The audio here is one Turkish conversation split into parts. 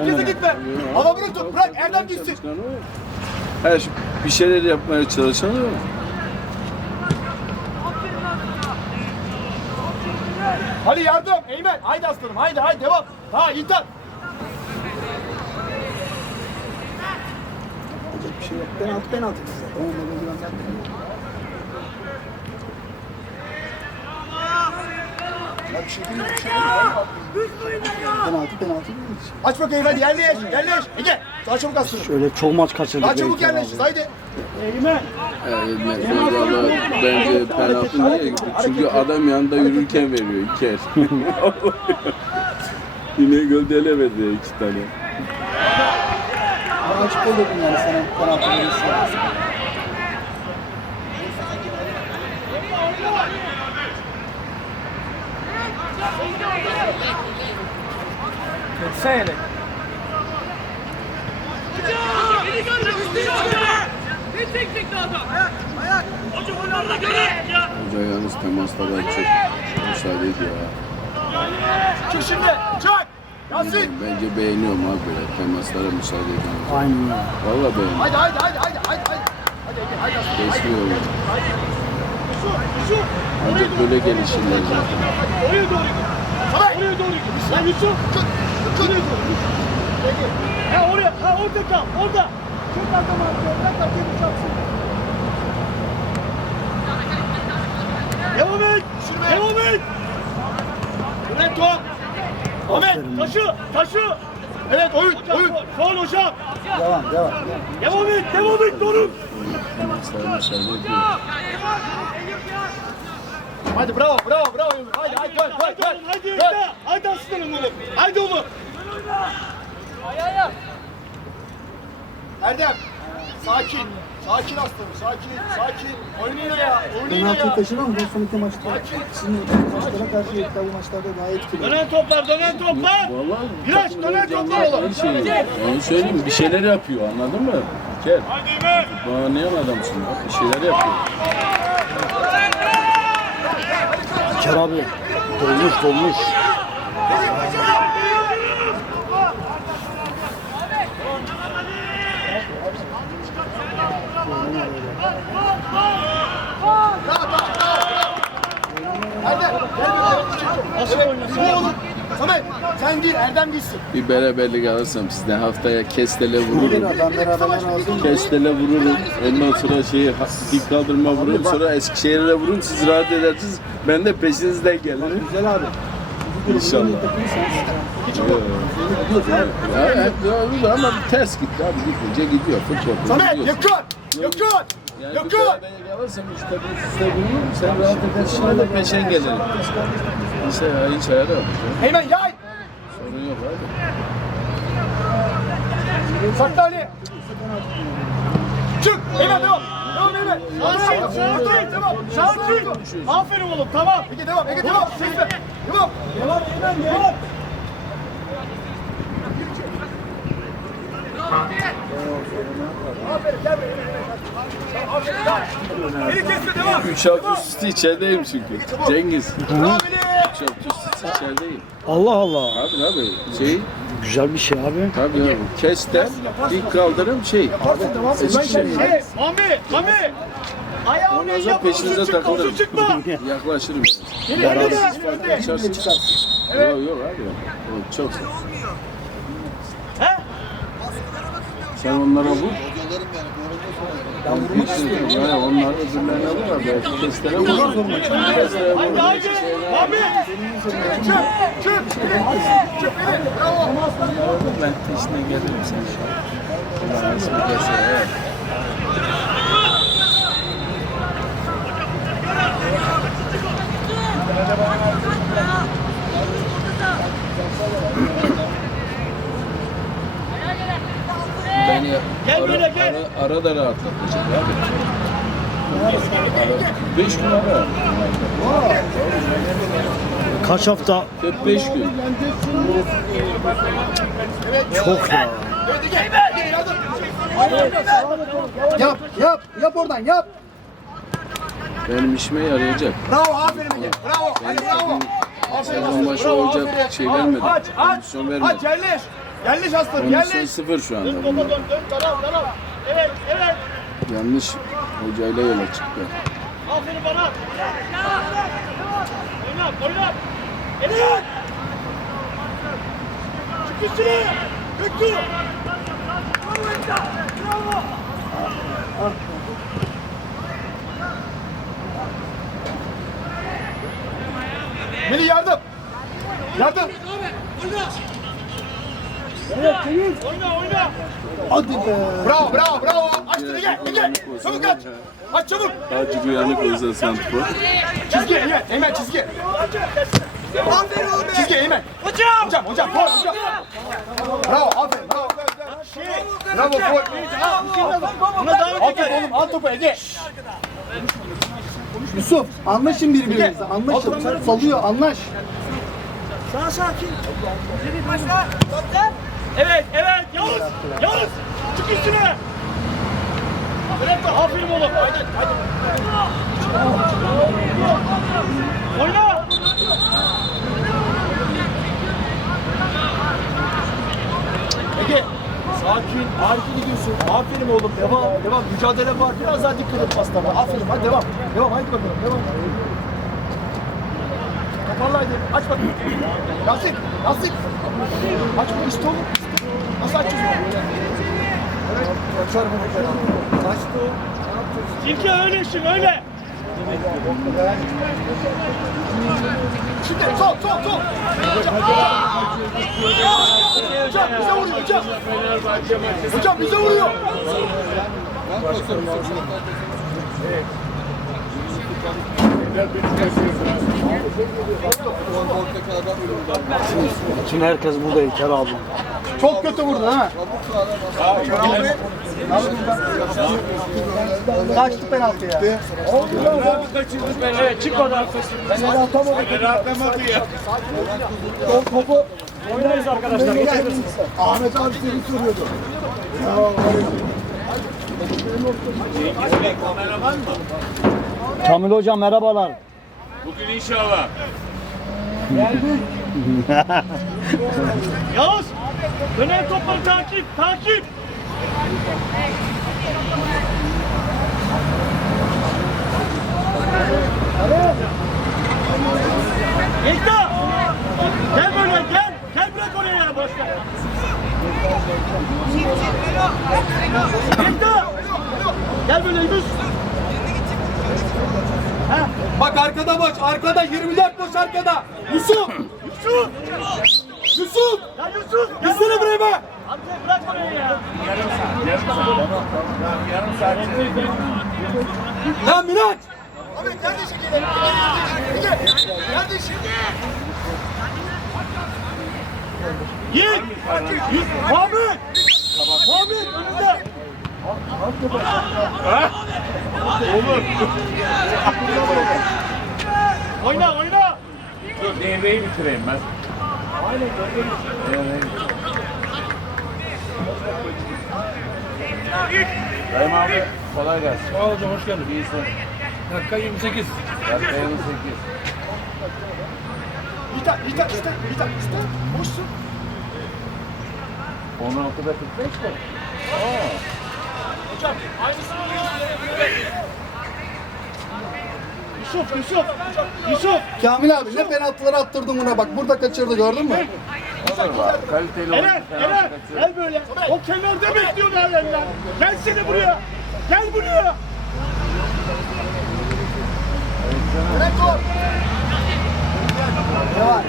Merkeze gitme. Hava tut. Bırak Erdem gitsin. Her şey, bir şeyler yapmaya çalışan o. Hadi yardım. Eymen. Haydi aslanım. Haydi haydi devam. Ha İltan. Bir şey. Penaltı penaltı. Tamam Ya bir şey değil, bir şey değil. Penaltı penaltı değil. Aç bakayım hadi yerleş. Yerleş. Ege. Daha çabuk aslanım. Şöyle çok maç kaçırdık. Daha çabuk yerleş. Haydi. Eymen. Evet, valla bence penaltı niye? Çünkü adam yanında yürürken veriyor iki el. Yine göldele verdi iki tane. Ben açık ol dedim yani sana penaltı verirsin. Sen yedek. Beni üstüne gönder. Ne çekecekti adam? Ayak, ayak. Hocam onları da görün. Hoca yalnız temaslara çok müsaade ediyor ha. Çık şimdi. Çık. Yasin. Bence beğeniyorum abi böyle temaslara müsaade ediyor. Aynen ya. Valla beğeniyorum. Haydi haydi haydi haydi haydi. haydi. Ege haydi aslanım. Kesmiyor. Ancak böyle gelişirler zaten. Oraya doğru git. Oraya doğru git. Sen Yusuf. Oraya doğru git. Ha oraya. Ha orada kal. Orada. Çık adam arkaya. Bırak rakibini çarpsın. Devam et. Devam et. Evet top. Ahmet taşı. Taşı. Evet oyun. Oyun. Faul hocam. Devam devam. devam. Devam et. Devam et. Doruk. Müsaade ediyor. Hadi bravo bravo bravo. Haydi haydi dön dön dön. Haydi dön. Haydi aslanım oğlum. Haydi oğlum. Erdem. Sakin. Sakin aslanım. Sakin. Sakin. Oynayın ya. Oynayın Penaltıyı ya. kaçırır ama bu son iki maçta sizin maçlara karşı yetkili maçlarda daha etkili. Dönen toplar dönen toplar. Vallahi Biraz dönen toplar oğlum. her şey. Onu söyleyeyim bir şeyler yapıyor anladın mı? Gel. Anlayan adamsın bak bir şeyler yapıyor. Ker abi dolmuş dolmuş. Erdem. Erdem. Evet. Samet sen değil Erdem gitsin. Bir beraberlik alırsam sizden haftaya kestele vururum. Kestele vururum. Ondan sonra şeyi ha- dik kaldırma vururum. Sonra Eskişehir'e vururum. Siz rahat edersiniz. Ben de peşinizden gelirim. Güzel abi. İnşallah. Ya doğru ama ters gitti abi. Gitmeyince gidiyor. Futbol. Samet yakın. Yakın. Yani bir Yakın. beraberlik alırsam işte bir üstte vururum. Sen rahat edersin. Ben de peşin gelirim. İşte ya hiç ayar yok. Eymen yay. Sorun yok abi. Sakla Ali. Çık. Eymen devam. Devam. Sakin. Sakin. Devam. Sakin. Aferin oğlum tamam. Ege devam. Ege devam. Devam. Devam Eymen devam. Aferin gel buraya. Aferin gel. Beni kesme devam. Üç hafta üst üste içerideyim çünkü. Cengiz. Üç hafta üst üste içerideyim. Allah Allah. Abi abi şey Güzel bir şey abi. tabii abi. Kestem, dik kaldırım şey. Eskişehir. Şey, Mami, Mami. Ayağını Ondan sonra yap, peşinize komşu çık, komşu takılırım. çıkma. Yaklaşırım. Geri önde de, önde. Kaçarsın. Yok yok abi. O çok. Sen onlara vur. Ya onlar öbürlerine vur abi. Belki kestere vur. Kestere vur. Haydi haydi. Mami. Çık, çık, çık. Çık beni. Bravo. Ben peşine gelirim sen şu an. Ulan nasıl bir evet. Beni Gel böyle, ara, da rahatlatacak abi. Ara, 5 gün ara. Kaç hafta? 45 gün. Çok ya. Yap yap yap oradan yap. Benim işime yarayacak. Bravo, aferin Ege. Bravo, hadi bravo. Sezon başı bravo, olacak aferin. şey vermedi. Aç, aç, Kondisyon aç, yerleş. Yanlış aslanım, 13'te yanlış. 0 şu anda. Dön bunlar. dön, dön, taraf, taraf. Evet, evet. Yanlış hocayla yola çıktı. Aferin bana. Oynat, oynat. Evet. Çık üstüne. Göktuğ. Bravo. Melih yardım. Yardım. Oyna, oyna. Hadi be. Bravo, bravo, bravo. Aç Ege, Ege. Çabuk aç. Aç çabuk. Hacı uyanık olsa Santfor. Çizgi, Eymen, Eymen çizgi. Çizgi, Eymen. Hocam. Hocam, hocam, gol, hocam. Bravo, aferin, bravo. Bravo, gol. Buna davet Al topu oğlum, al topu Ege. Yusuf anlaşın birbirinizle. Anlaşın. Salıyor anlaş. Evet, evet, Yavuz, Yavuz. Çık üstüne. Bırak da, aferin oğlum. Haydi, haydi. Oyna. Ege, sakin, harika gidiyorsun. Aferin oğlum, devam, devam. Mücadele var. Biraz daha dikkat et paslarına. Aferin, hadi devam. Devam, haydi bakalım, devam. Kapalı haydi, aç bakayım. Yasin, Yasin. Aç bu işte oğlum. Nasıl açıyorsun? Evet, açar bunu. Açtı o. Tilki öyle işin, öyle. Şimdi sol, sol, sol. Hocam, bize vuruyor hocam. Hocam bize vuruyor. Şimdi herkes burada İlker abi. Çok kötü vurdu ha. Kaçtı penaltıya. Evet, çıkmadan. O topu Oynarız arkadaşlar. Geçebilirsiniz. Ahmet abi seni soruyordu. Kamil hocam merhabalar. Bugün inşallah. Yavuz, dönen topları takip, takip. Yekta! Gel böyle, gel. Gel bırak oraya ya, boş ver. Yekta! Gel böyle Yunus. Bak arkada boş, arkada 24 boş arkada. Yusuf! Yusuf! Yusuf! Ya Yusuf! Gel Gitsene buraya be! Amca bırak oraya ya. Lan Miraç! Abi gel. Gel. Kardeşim. Git. Git. Muhammed. Muhammed önünde. Olur. Oyna oyna. Dur devreyi bitireyim ben. Dayım abi kolay gelsin. Sağ ol hocam hoş geldin. İyisin. Dakika 28. Dakika 58. Vita, Vita, iste, Vita, iste. Boşsun. 16'da 45 de. Hocam aynısını Yusuf, Yusuf, Yusuf. Kamil abi ne penaltıları attırdın buna bak. Burada kaçırdı gördün mü? Olur var. Kaliteli Eren, Eren, gel böyle. O kenarda bekliyor Eren. Gel seni buraya. Gel buraya. Rekor. Ne var?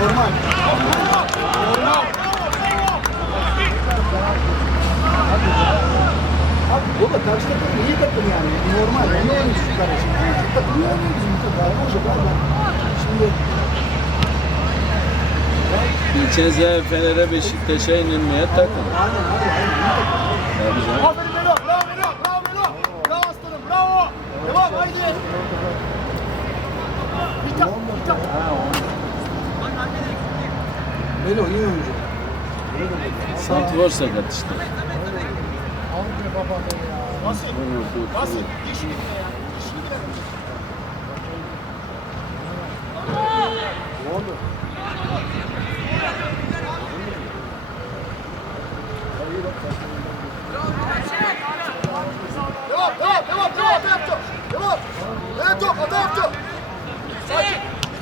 Normal. Abi bu da karşı takım iyi takım yani. Normal. Ne oynuyor şu kardeşim? Şu takım iyi oynuyor bizim takım. Hocam abi. Şimdi Sene Fener'e Beşiktaş'a yenilmeye takım. Tabii canım. Aferin Melo. Bravo Melo. Bravo Melo. Bravo aslanım. Bravo. Devam haydi. Vita. Vita. Melo iyi oyuncu. Santfor sakat işte. Nasıl? Nasıl? İş gibi ya. İş gibi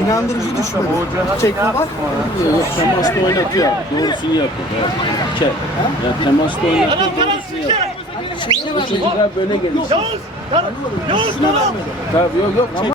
İnandırıcı düşmedi. Çekme var. Yok temasla oynatıyor. Doğrusunu yapıyor. Evet. Çek. Ya temasla oynatıyor. Doğrusunu yapıyor. Çekme. Çocuklar böyle geliyor. Yavuz! Yavuz! Yavuz! Tabii yok yok. Çek.